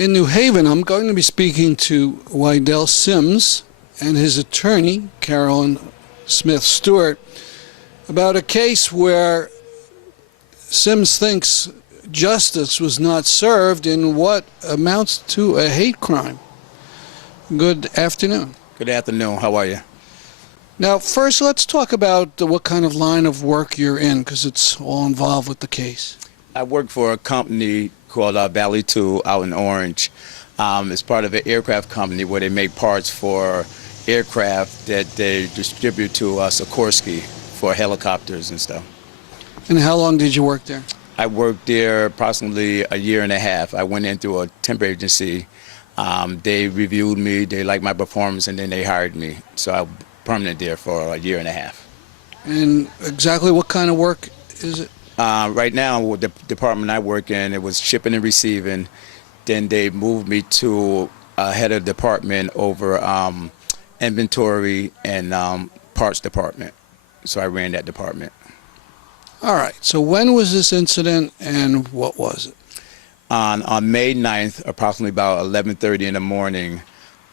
In New Haven, I'm going to be speaking to Wydell Sims and his attorney, Carolyn Smith-Stewart, about a case where Sims thinks justice was not served in what amounts to a hate crime. Good afternoon. Good afternoon. How are you? Now, first, let's talk about what kind of line of work you're in, because it's all involved with the case. I work for a company called Valley 2 out in Orange. It's part of an aircraft company where they make parts for aircraft that they distribute to Sikorsky for helicopters and stuff. And how long did you work there? I worked there approximately a year and a half. I went in through a temp agency. They reviewed me, they liked my performance, and then they hired me. So I was permanent there for a year and a half. And exactly what kind of work is it? Right now, with the department I work in, it was shipping and receiving. Then they moved me to head of department over inventory and parts department. So I ran that department. All right. So when was this incident and what was it? On May 9th, approximately about 11:30 in the morning,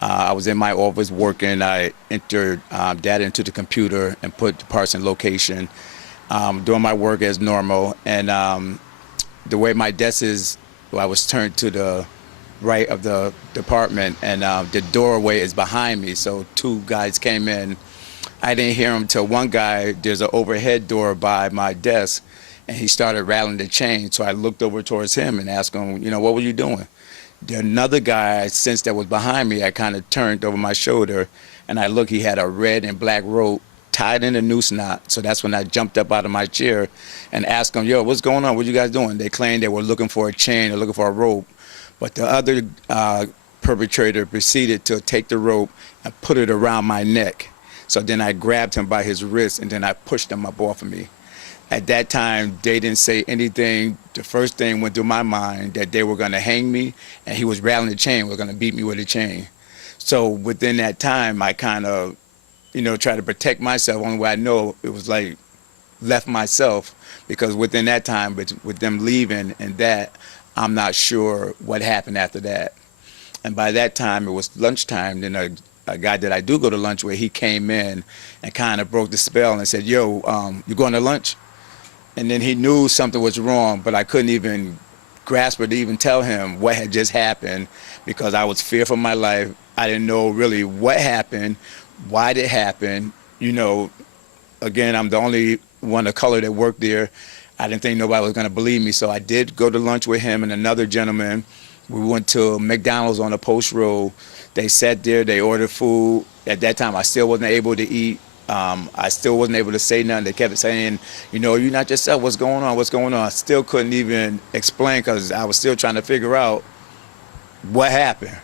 I was in my office working. I entered data into the computer and put the parts in location. Doing my work as normal, and the way my desk is, I was turned to the right of the department, and the doorway is behind me, so two guys came in. I didn't hear them till one guy, there's an overhead door by my desk, and he started rattling the chain, so I looked over towards him and asked him, what were you doing? Another guy, I sensed that was behind me, I kind of turned over my shoulder, and I looked, he had a red and black rope tied in a noose knot. So that's when I jumped up out of my chair and asked them, yo, what's going on? What you guys doing? They claimed they were looking for a chain or looking for a rope. But the other perpetrator proceeded to take the rope and put it around my neck. So then I grabbed him by his wrist and then I pushed him up off of me. At that time, they didn't say anything. The first thing went through my mind that they were going to hang me, and he was rattling the chain, was going to beat me with a chain. So within that time, I kind of try to protect myself. Only way I know it was like left myself, because within that time, with them leaving and that, I'm not sure what happened after that. And by that time, it was lunchtime. Then a guy that I do go to lunch with, he came in and kind of broke the spell and said, yo, you going to lunch? And then he knew something was wrong, but I couldn't even grasp it to even tell him what had just happened, because I was fearful for my life. I didn't know really what happened. Why did it happen? Again, I'm the only one of color that worked there. I didn't think nobody was going to believe me, so I did go to lunch with him and another gentleman. We went to McDonald's on the Post Road. They sat there, they ordered food. At that time, I still wasn't able to eat. I still wasn't able to say nothing. They kept saying, you're not yourself, what's going on, what's going on? I still couldn't even explain, because I was still trying to figure out what happened.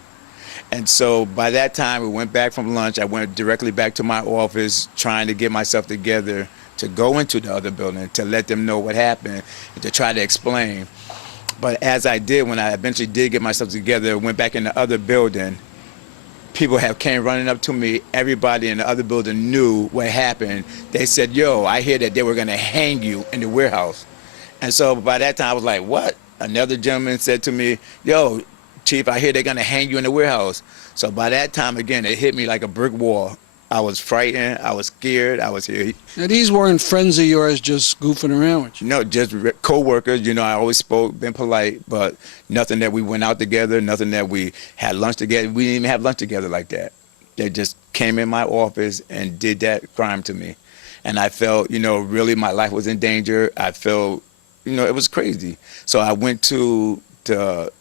And so by that time, we went back from lunch. I went directly back to my office, trying to get myself together to go into the other building, to let them know what happened, and to try to explain. But as I did, when I eventually did get myself together, went back in the other building, people came running up to me. Everybody in the other building knew what happened. They said, yo, I hear that they were going to hang you in the warehouse. And so by that time, I was like, what? Another gentleman said to me, yo, Chief, I hear they're going to hang you in the warehouse. So by that time, again, it hit me like a brick wall. I was frightened. I was scared. I was here. Now, these weren't friends of yours just goofing around with you? No, just co-workers. I always spoke, been polite, but nothing that we went out together, nothing that we had lunch together. We didn't even have lunch together like that. They just came in my office and did that crime to me. And I felt, really my life was in danger. I felt, it was crazy. So I went to the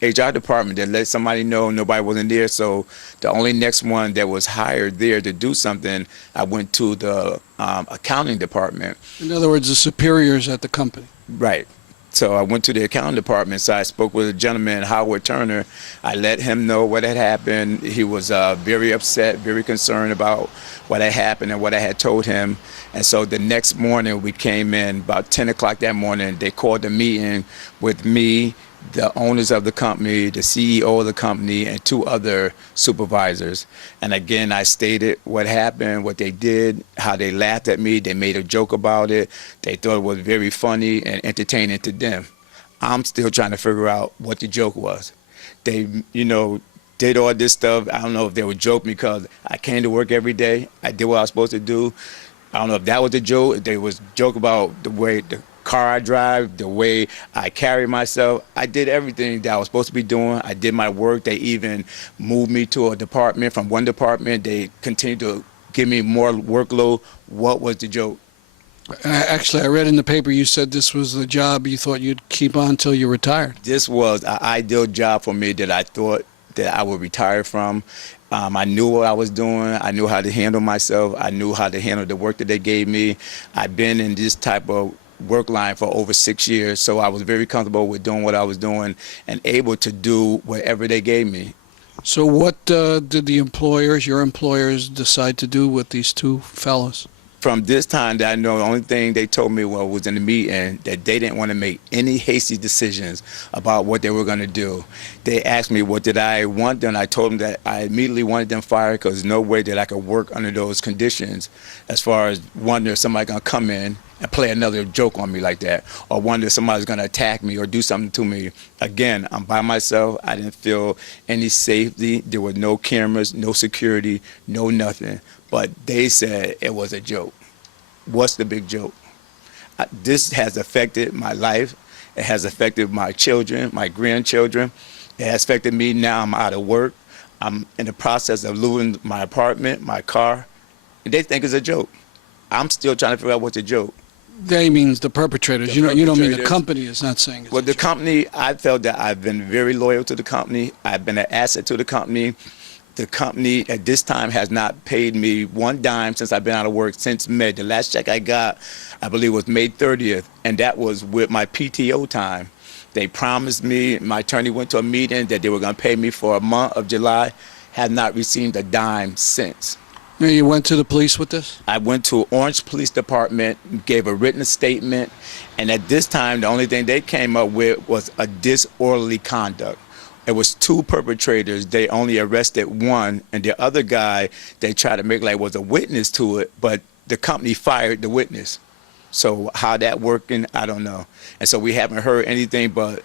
HR department that let somebody know nobody wasn't there. So the only next one that was hired there to do something, I went to the accounting department. In other words, the superiors at the company. Right. So I went to the accounting department. So I spoke with a gentleman, Howard Turner. I let him know what had happened. He was very upset, very concerned about what had happened and what I had told him. And so the next morning we came in, about 10 o'clock that morning, they called a meeting with me, the owners of the company, the CEO of the company, and two other supervisors. And again, I stated what happened, what they did, how they laughed at me. They made a joke about it. They thought it was very funny and entertaining to them. I'm still trying to figure out what the joke was. They, did all this stuff. I don't know if they would joke because I came to work every day. I did what I was supposed to do. I don't know if that was a joke. If they was joke about the way the car I drive, the way I carry myself. I did everything that I was supposed to be doing. I did my work. They even moved me to a department. From one department, they continued to give me more workload. What was the joke? Actually, I read in the paper you said this was the job you thought you'd keep on until you retired. This was an ideal job for me that I thought that I would retire from. I knew what I was doing. I knew how to handle myself. I knew how to handle the work that they gave me. I've been in this type of work line for over 6 years, so I was very comfortable with doing what I was doing and able to do whatever they gave me. So what did the employers, your employers, decide to do with these two fellows? From this time that I know, the only thing they told me was in the meeting that they didn't want to make any hasty decisions about what they were going to do. They asked me what did I want them. I told them that I immediately wanted them fired because there's no way that I could work under those conditions, as far as wondering if somebody's going to come in and play another joke on me like that, or wonder if somebody's going to attack me or do something to me. Again, I'm by myself. I didn't feel any safety. There were no cameras, no security, no nothing. But they said it was a joke. What's the big joke? This has affected my life. It has affected my children, my grandchildren. It has affected me. Now I'm out of work. I'm in the process of losing my apartment, my car. And they think it's a joke. I'm still trying to figure out what's a joke. They means the perpetrators. You don't mean the company is not saying it's Well, a the joke. company, I felt that I've been very loyal to the company. I've been an asset to the company. The company at this time has not paid me one dime since I've been out of work since May. The last check I got, I believe, was May 30th, and that was with my PTO time. They promised me, my attorney went to a meeting that they were going to pay me for a month of July. Have not received a dime since. Now, you went to the police with this? I went to Orange Police Department, gave a written statement, and at this time, the only thing they came up with was a disorderly conduct. It was two perpetrators. They only arrested one, and the other guy, they tried to make like was a witness to it, but the company fired the witness. So how that working, I don't know. And so we haven't heard anything, but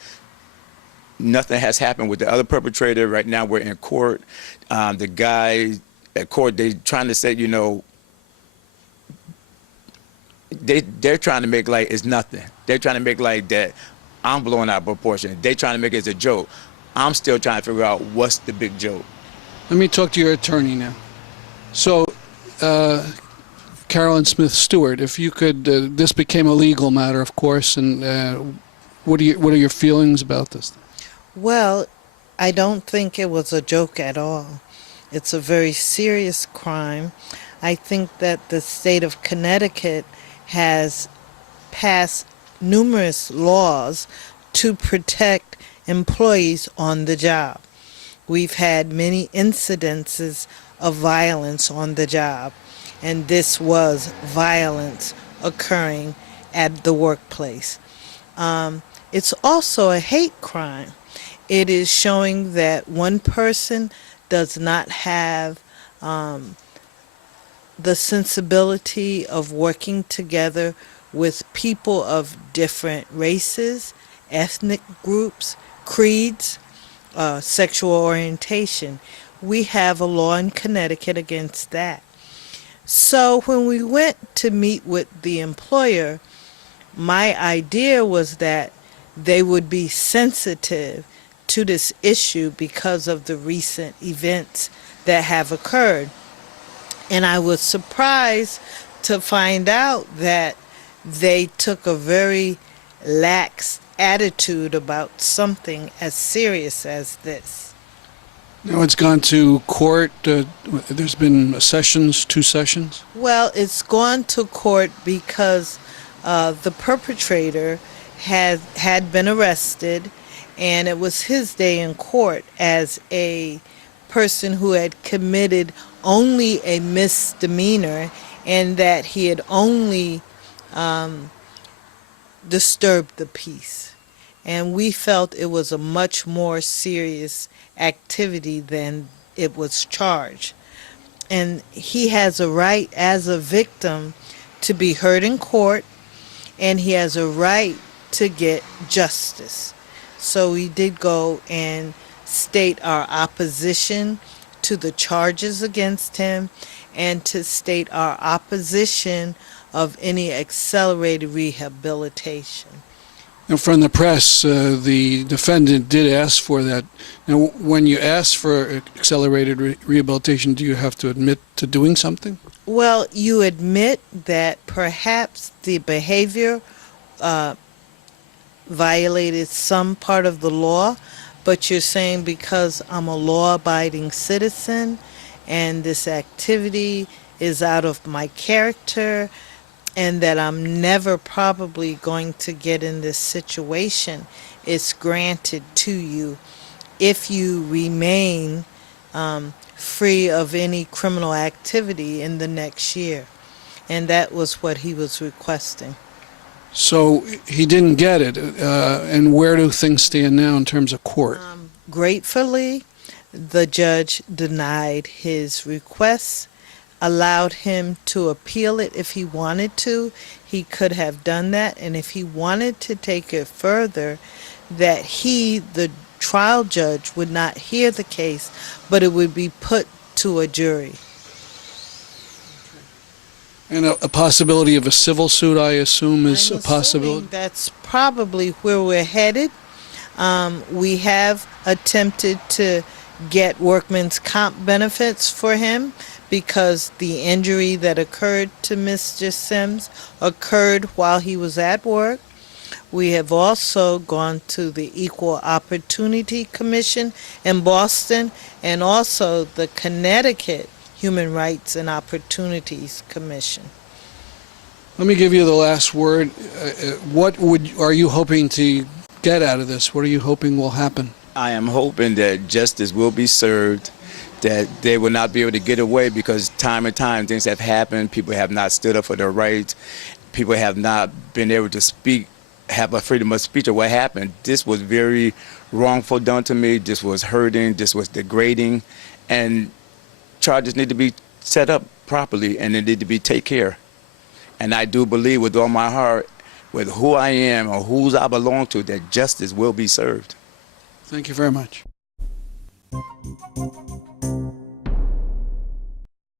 nothing has happened with the other perpetrator. Right now we're in court. The guy at court, they trying to say, they're trying to make like it's nothing. They're trying to make like that I'm blowing out of proportion. They're trying to make it as a joke. I'm still trying to figure out what's the big joke. Let me talk to your attorney now. So, Carolyn Smith-Stewart, if you could, this became a legal matter, of course, and what are your feelings about this? Well, I don't think it was a joke at all. It's a very serious crime. I think that the state of Connecticut has passed numerous laws to protect employees on the job. We've had many incidences of violence on the job, and this was violence occurring at the workplace. It's also a hate crime. It is showing that one person does not have the sensibility of working together with people of different races, ethnic groups, creeds, sexual orientation. We have a law in Connecticut against that. So when we went to meet with the employer, my idea was that they would be sensitive to this issue because of the recent events that have occurred. And I was surprised to find out that they took a very lax attitude about something as serious as this. Now it's gone to court. There's been sessions, 2 sessions. Well, it's gone to court because the perpetrator had been arrested, and it was his day in court as a person who had committed only a misdemeanor, and that he had only disturbed the peace. And we felt it was a much more serious activity than it was charged. And he has a right as a victim to be heard in court, and he has a right to get justice. So we did go and state our opposition to the charges against him and to state our opposition of any accelerated rehabilitation. And from the press, the defendant did ask for that. Now, when you ask for accelerated rehabilitation, do you have to admit to doing something? Well, you admit that perhaps the behavior violated some part of the law, but you're saying because I'm a law-abiding citizen and this activity is out of my character and that I'm never probably going to get in this situation, it's granted to you if you remain free of any criminal activity in the next year. And that was what he was requesting. So he didn't get it. And where do things stand now in terms of court? Gratefully, the judge denied his request, allowed him to appeal it if he wanted to. He could have done that, and if he wanted to take it further, that he, the trial judge, would not hear the case, but it would be put to a jury. And a possibility of a civil suit, I assume, is I'm a possibility? assuming that's probably where we're headed. We have attempted to get workman's comp benefits for him because the injury that occurred to Mr. Sims occurred while he was at work. We have also gone to the Equal Opportunity Commission in Boston and also the Connecticut Human Rights and Opportunities Commission. Let me give you the last word. What are you hoping to get out of this? What are you hoping will happen? I am hoping that justice will be served, that they will not be able to get away because time and time things have happened. People have not stood up for their rights. People have not been able to speak, have a freedom of speech of what happened. This was very wrongful done to me. This was hurting. This was degrading. And charges need to be set up properly and they need to be taken care. And I do believe with all my heart, with who I am or whose I belong to, that justice will be served. Thank you very much.